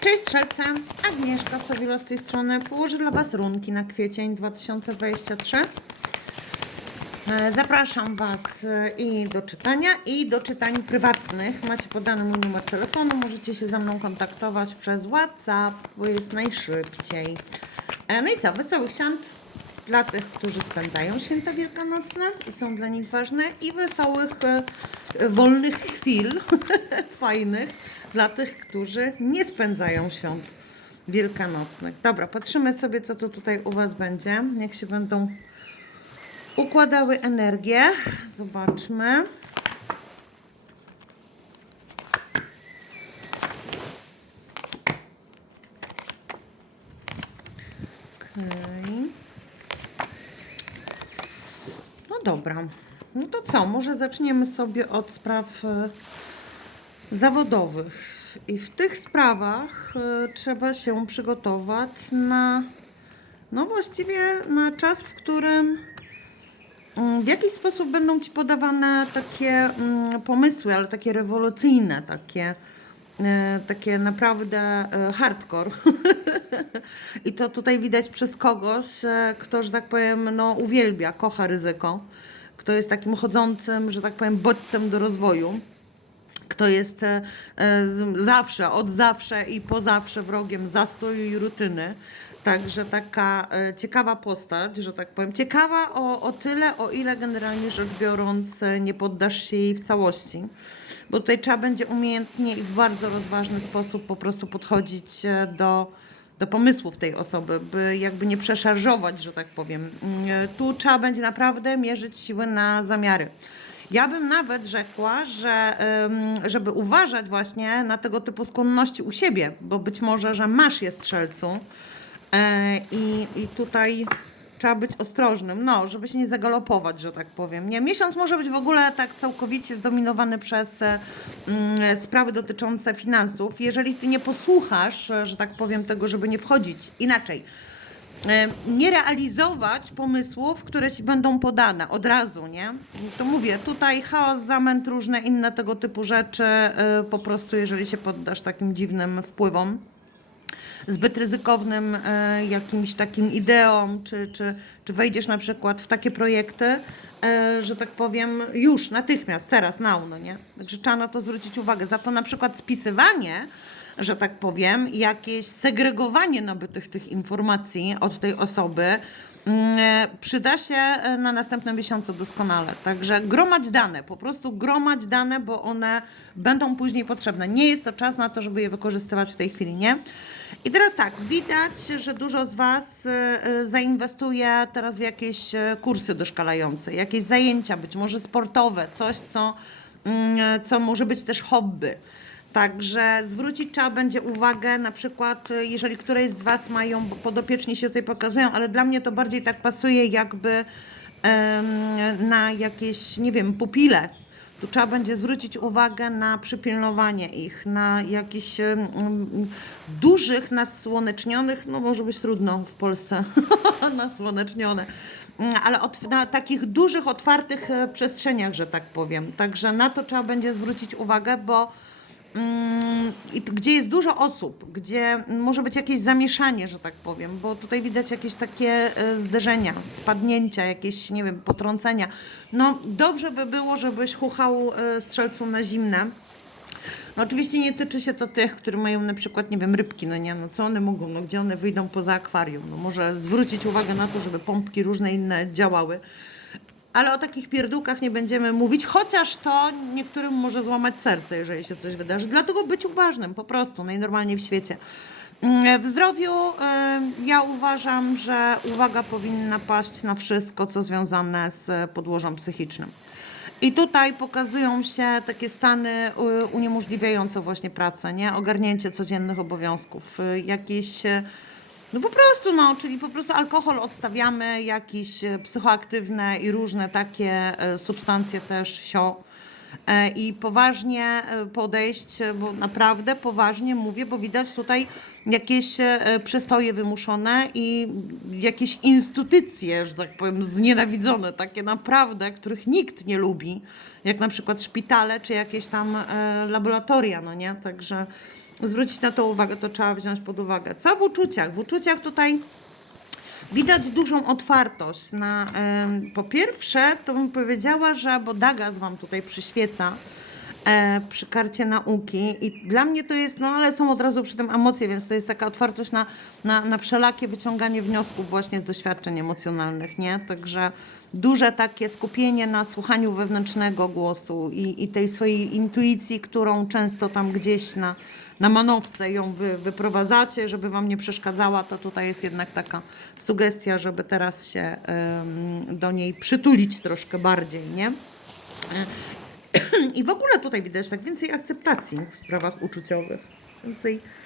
Cześć Strzelce, Agnieszka Sowilo z tej strony. Położę dla Was runki na kwiecień 2023. E, Zapraszam Was e, i do czytania, i do czytań prywatnych. Macie podany mój numer telefonu, możecie się ze mną kontaktować przez WhatsApp, bo jest najszybciej. E, No i co, wesołych świąt dla tych, którzy spędzają święta wielkanocne i są dla nich ważne, i wesołych, wolnych chwil, fajnych, dla tych, którzy nie spędzają świąt wielkanocnych. Dobra, patrzymy sobie, co to tutaj u Was będzie, jak się będą układały energie. Zobaczmy. No dobra. No to co? Może zaczniemy sobie od spraw e, zawodowych. I w tych sprawach e, trzeba się przygotować na, no właściwie na czas, w którym mm, w jakiś sposób będą Ci podawane takie mm, pomysły, ale takie rewolucyjne, takie, e, takie naprawdę e, hardcore. I to tutaj widać przez kogoś, e, kto, że tak powiem, no, uwielbia, kocha ryzyko, kto jest takim chodzącym, że tak powiem, bodźcem do rozwoju kto jest e, e, zawsze, od zawsze i po zawsze wrogiem zastoju i rutyny. Także taka e, ciekawa postać, że tak powiem. Ciekawa o, o tyle, o ile generalnie rzecz biorąc nie poddasz się jej w całości. Bo tutaj trzeba będzie umiejętnie i w bardzo rozważny sposób po prostu podchodzić do, do pomysłów tej osoby, by jakby nie przeszarżować, że tak powiem. Tu trzeba będzie naprawdę mierzyć siły na zamiary. Ja bym nawet rzekła, że żeby uważać właśnie na tego typu skłonności u siebie, bo być może, że masz je strzelcu e, i, i tutaj trzeba być ostrożnym, no, żeby się nie zagalopować, że tak powiem. Nie, miesiąc może być w ogóle tak całkowicie zdominowany przez e, mm, sprawy dotyczące finansów. Jeżeli ty nie posłuchasz, e, że tak powiem, tego, żeby nie wchodzić inaczej nie realizować pomysłów, które ci będą podane od razu, nie? To mówię, tutaj chaos, zamęt, różne inne tego typu rzeczy, e, po prostu jeżeli się poddasz takim dziwnym wpływom, zbyt ryzykownym e, jakimś takim ideom, czy, czy, czy wejdziesz na przykład w takie projekty, e, że tak powiem, już natychmiast, teraz, now, no nie? Także trzeba na to zwrócić uwagę. Za to na przykład spisywanie, że tak powiem, jakieś segregowanie nabytych tych informacji od tej osoby mm, przyda się e, na następne miesiące doskonale. Także gromadź dane, po prostu gromadź dane, bo one będą później potrzebne. Nie jest to czas na to, żeby je wykorzystywać w tej chwili, nie? I teraz tak, widać, że dużo z Was e, e, zainwestuje teraz w jakieś kursy doszkalające, jakieś zajęcia, być może sportowe, coś, co, mm, co może być też hobby. Także zwrócić trzeba będzie uwagę, na przykład, y, jeżeli któreś z Was mają, bo podopieczni się tutaj pokazują, ale dla mnie to bardziej tak pasuje, jakby na jakieś, nie wiem, pupile. Tu trzeba będzie zwrócić uwagę na przypilnowanie ich, na jakichś em, dużych, nasłonecznionych, no może być trudno w Polsce, nasłonecznione, Mm, ale otw- na takich dużych, otwartych e, przestrzeniach, że tak powiem. Także na to trzeba będzie zwrócić uwagę, bo gdzie jest dużo osób, gdzie może być jakieś zamieszanie, że tak powiem, bo tutaj widać jakieś takie e, zderzenia, spadnięcia, jakieś, nie wiem, potrącenia. No dobrze by było, żebyś chuchał e, strzelcą na zimne. No oczywiście nie tyczy się to tych, które mają na przykład, nie wiem, rybki, no nie, no co one mogą, no gdzie one wyjdą poza akwarium, no może zwrócić uwagę na to, żeby pompki różne inne działały. Ale o takich pierdółkach nie będziemy mówić, chociaż to niektórym może złamać serce, jeżeli się coś wydarzy. Dlatego być uważnym po prostu, najnormalniej w świecie. Mm, W zdrowiu y, ja uważam, że uwaga powinna paść na wszystko, co związane z podłożem psychicznym. I tutaj pokazują się takie stany y, uniemożliwiające właśnie pracę, nie? Ogarnięcie codziennych obowiązków, y, jakieś no po prostu, no, czyli po prostu alkohol odstawiamy, jakieś e, psychoaktywne i różne takie e, substancje też sio. E, I poważnie e, podejść, e, bo naprawdę poważnie mówię, bo widać tutaj jakieś przystoje wymuszone i jakieś instytucje, że tak powiem, znienawidzone, takie naprawdę, których nikt nie lubi, jak na przykład szpitale czy jakieś tam laboratoria, no nie? Także zwrócić na to uwagę, to trzeba wziąć pod uwagę. Co w uczuciach? W uczuciach tutaj widać dużą otwartość na, po pierwsze, to bym powiedziała, że, bo Wam tutaj przyświeca e, przy karcie nauki i dla mnie to jest, no ale są od razu przy tym emocje, więc to jest taka otwartość na, na, na wszelakie wyciąganie wniosków właśnie z doświadczeń emocjonalnych, nie? Także duże takie skupienie na słuchaniu wewnętrznego głosu i, i tej swojej intuicji, którą często tam gdzieś na, na manowce ją wy, wyprowadzacie, żeby wam nie przeszkadzała, to tutaj jest jednak taka sugestia, żeby teraz się do niej przytulić troszkę bardziej, nie? I w ogóle tutaj widać tak więcej akceptacji w sprawach uczuciowych, więcej e,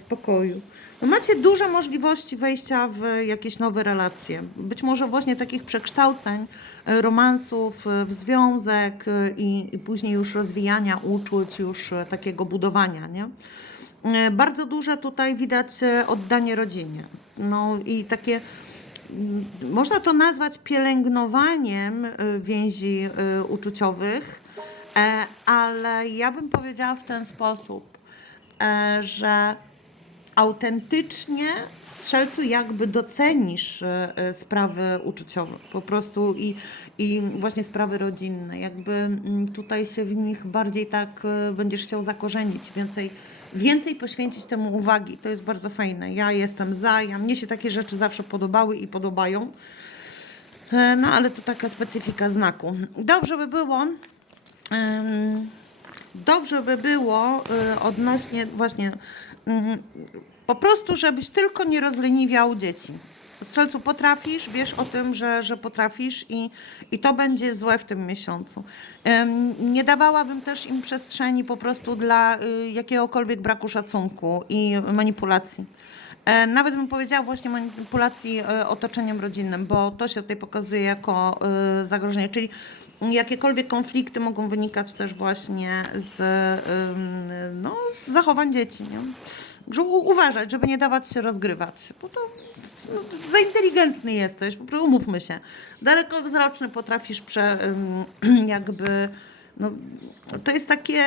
spokoju. No macie duże możliwości wejścia w jakieś nowe relacje. Być może właśnie takich przekształceń, e, romansów e, w związek i, i później już rozwijania uczuć, już takiego budowania, nie? Bardzo duże tutaj widać oddanie rodzinie. No i takie mm, można to nazwać pielęgnowaniem y, więzi y, uczuciowych, e, ale ja bym powiedziała w ten sposób, że autentycznie strzelcu jakby docenisz e, e, sprawy uczuciowe po prostu i, i właśnie sprawy rodzinne. Jakby mm, tutaj się w nich bardziej tak e, będziesz chciał zakorzenić, więcej, więcej poświęcić temu uwagi. To jest bardzo fajne. Ja jestem za, ja, mnie się takie rzeczy zawsze podobały i podobają. E, No ale to taka specyfika znaku. Dobrze by było. em, Dobrze by było y, odnośnie właśnie mm, po prostu, żebyś tylko nie rozleniwiał dzieci. Strzelcu potrafisz, wiesz o tym, że, że potrafisz i, i to będzie złe w tym miesiącu. Nie dawałabym też im przestrzeni po prostu dla y, jakiegokolwiek braku szacunku i manipulacji. E, Nawet bym powiedziała właśnie manipulacji e, otoczeniem rodzinnym, bo to się tutaj pokazuje jako e, zagrożenie, czyli jakiekolwiek konflikty mogą wynikać też właśnie z, no, z zachowań dzieci. Nie? Że u- uważać, żeby nie dawać się rozgrywać, bo to no, za inteligentny jesteś, po prostu umówmy się. Dalekowzroczny potrafisz prze, jakby, no, to jest takie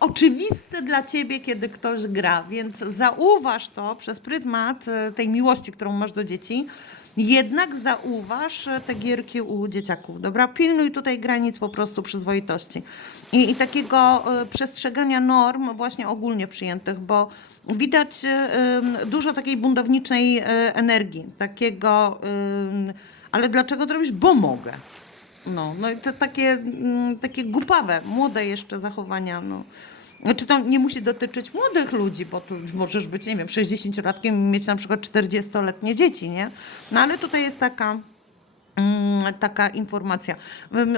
oczywiste dla ciebie, kiedy ktoś gra, więc zauważ to przez pryzmat e, tej miłości, którą masz do dzieci. Jednak zauważ e, te gierki u dzieciaków, dobra? Pilnuj tutaj granic po prostu przyzwoitości i, i takiego e, przestrzegania norm właśnie ogólnie przyjętych, bo widać dużo takiej buntowniczej energii, takiego, ale dlaczego to robisz? Bo mogę. No, no i to takie, mm, takie głupawe, młode jeszcze zachowania, no. Znaczy to nie musi dotyczyć młodych ludzi, bo tu możesz być, nie wiem, 60-latkiem i mieć na przykład 40-letnie dzieci, nie? No ale tutaj jest taka, mm, taka informacja.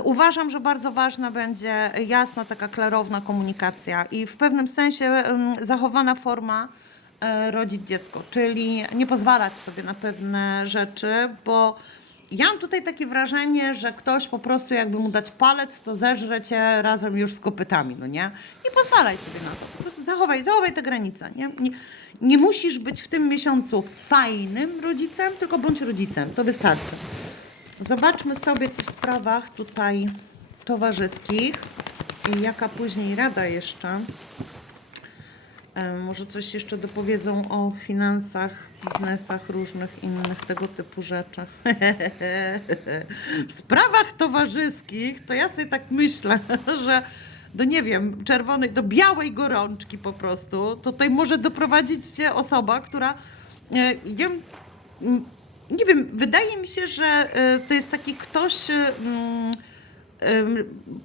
Uważam, że bardzo ważna będzie jasna, taka klarowna komunikacja i w pewnym sensie zachowana forma e, rodzić dziecko, czyli nie pozwalać sobie na pewne rzeczy, bo ja mam tutaj takie wrażenie, że ktoś po prostu jakby mu dać palec, to zeżre cię razem już z kopytami, no nie? Nie pozwalaj sobie na to. Po prostu zachowaj, zachowaj te granice, nie? nie? Nie musisz być w tym miesiącu fajnym rodzicem, tylko bądź rodzicem. To wystarczy. Zobaczmy sobie, co w sprawach tutaj towarzyskich i jaka później rada jeszcze. E, Może coś jeszcze dopowiedzą o finansach, biznesach, różnych innych tego typu rzeczach. w sprawach towarzyskich to ja sobie tak myślę, że do nie wiem, czerwonej, do białej gorączki po prostu, to tutaj może doprowadzić cię osoba, która e, ja, nie wiem, wydaje mi się, że e, to jest taki ktoś.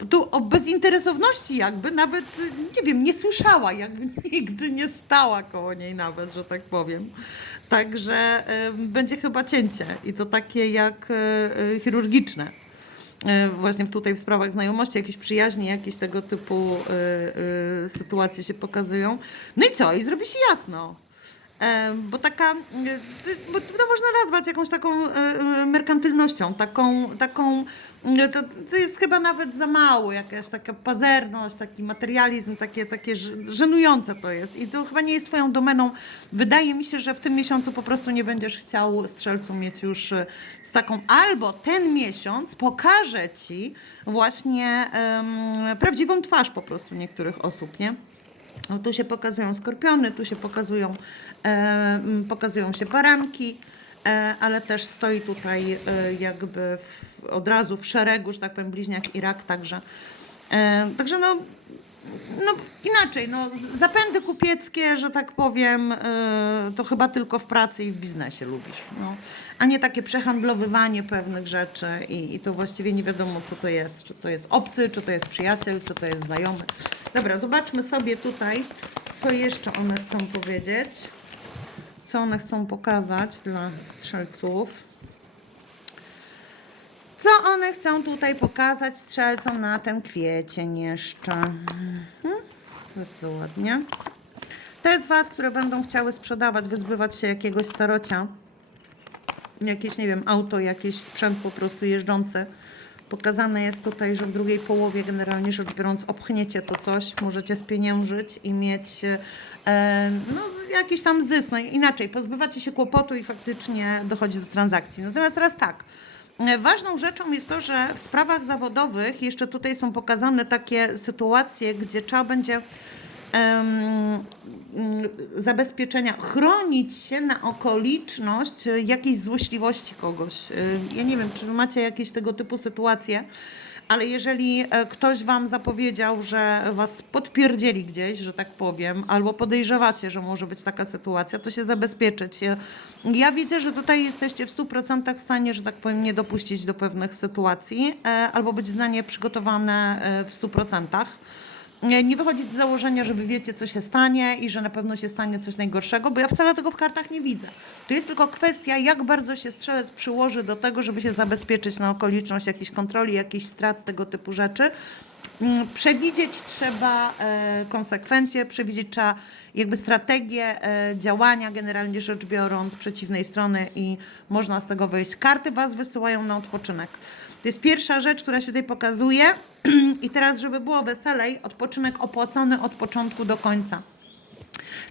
Tu o bezinteresowności jakby nawet, nie wiem, nie słyszała, jakby nigdy nie stała koło niej nawet, że tak powiem. Także będzie chyba cięcie i to takie jak y, y, chirurgiczne. Y, Właśnie tutaj w sprawach znajomości, jakieś przyjaźni, jakieś tego typu sytuacje się pokazują. No i co? I zrobi się jasno. E, Bo taka, ty- bo to można nazwać jakąś taką y, merkantylnością, taką, taką y, to, to jest chyba nawet za mało, jakaś taka pazerność, taki materializm, takie, takie żenujące to jest i to chyba nie jest twoją domeną. Wydaje mi się, że w tym miesiącu po prostu nie będziesz chciał strzelcu mieć już z taką, albo ten miesiąc pokaże ci właśnie em, prawdziwą twarz po prostu niektórych osób, nie? No, tu się pokazują skorpiony, tu się pokazują, e, pokazują się baranki, e, ale też stoi tutaj e, jakby w, od razu w szeregu, że tak powiem, bliźniak i rak, także, e, także no, no inaczej, no, zapędy kupieckie, że tak powiem, e, to chyba tylko w pracy i w biznesie lubisz, no, a nie takie przehandlowywanie pewnych rzeczy i, i to właściwie nie wiadomo co to jest, czy to jest obcy, czy to jest przyjaciel, czy to jest znajomy. Dobra, zobaczmy sobie tutaj, co jeszcze one chcą powiedzieć, co one chcą pokazać dla strzelców. Co one chcą tutaj pokazać strzelcom na ten kwiecień jeszcze? Mhm. Bardzo ładnie. To jest Was, które będą chciały sprzedawać, wyzbywać się jakiegoś starocia. Jakieś, nie wiem, auto, jakiś sprzęt po prostu jeżdżący. Pokazane jest tutaj, że w drugiej połowie generalnie rzecz biorąc obchniecie to coś, możecie spieniężyć i mieć e, no, jakiś tam zysk. No inaczej, pozbywacie się kłopotu i faktycznie dochodzi do transakcji. Natomiast teraz tak, E, Ważną rzeczą jest to, że w sprawach zawodowych jeszcze tutaj są pokazane takie sytuacje, gdzie trzeba będzie zabezpieczenia, chronić się na okoliczność jakiejś złośliwości kogoś. E, Ja nie wiem, czy macie jakieś tego typu sytuacje, ale jeżeli e, ktoś wam zapowiedział, że was podpierdzieli gdzieś, że tak powiem, albo podejrzewacie, że może być taka sytuacja, to się zabezpieczyć. Ja widzę, że tutaj jesteście w 100% w stanie, że tak powiem, nie dopuścić do pewnych sytuacji, e, albo być na nie przygotowane e, w 100%. Nie wychodzić z założenia, że wy wiecie, co się stanie i że na pewno się stanie coś najgorszego, bo ja wcale tego w kartach nie widzę. To jest tylko kwestia, jak bardzo się strzelec przyłoży do tego, żeby się zabezpieczyć na okoliczność jakiejś kontroli, jakichś strat, tego typu rzeczy. Mm, Przewidzieć trzeba e, konsekwencje, przewidzieć trzeba jakby strategię e, działania, generalnie rzecz biorąc, przeciwnej strony i można z tego wyjść. Karty Was wysyłają na odpoczynek. To jest pierwsza rzecz, która się tutaj pokazuje. I teraz, żeby było weselej, odpoczynek opłacony od początku do końca.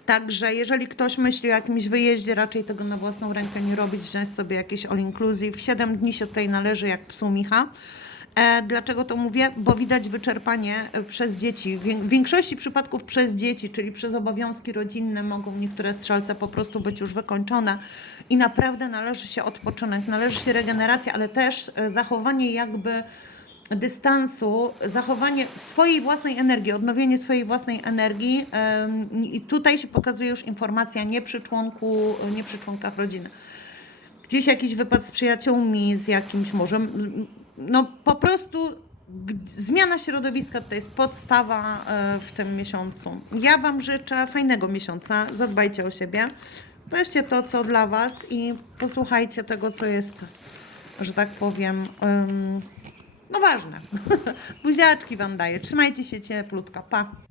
Także jeżeli ktoś myśli o jakimś wyjeździe, raczej tego na własną rękę nie robić, wziąć sobie jakieś all inclusive. 7 dni się tutaj należy jak psu Micha. E, dlaczego to mówię? Bo widać wyczerpanie e, przez dzieci. W wię- w większości przypadków przez dzieci, czyli przez obowiązki rodzinne mogą niektóre strzelce po prostu być już wykończone i naprawdę należy się odpoczynek, należy się regeneracja, ale też e, zachowanie jakby dystansu, zachowanie swojej własnej energii, odnowienie swojej własnej energii. I tutaj się pokazuje już informacja nie przy członku, nie przy członkach rodziny. Gdzieś jakiś wypad z przyjaciółmi, z jakimś może, no po prostu zmiana środowiska to jest podstawa e, w tym miesiącu. Ja Wam życzę fajnego miesiąca, zadbajcie o siebie, weźcie to, co dla Was i posłuchajcie tego, co jest, że tak powiem, em, no ważne. Buziaczki Wam daję. Trzymajcie się cieplutka. Pa.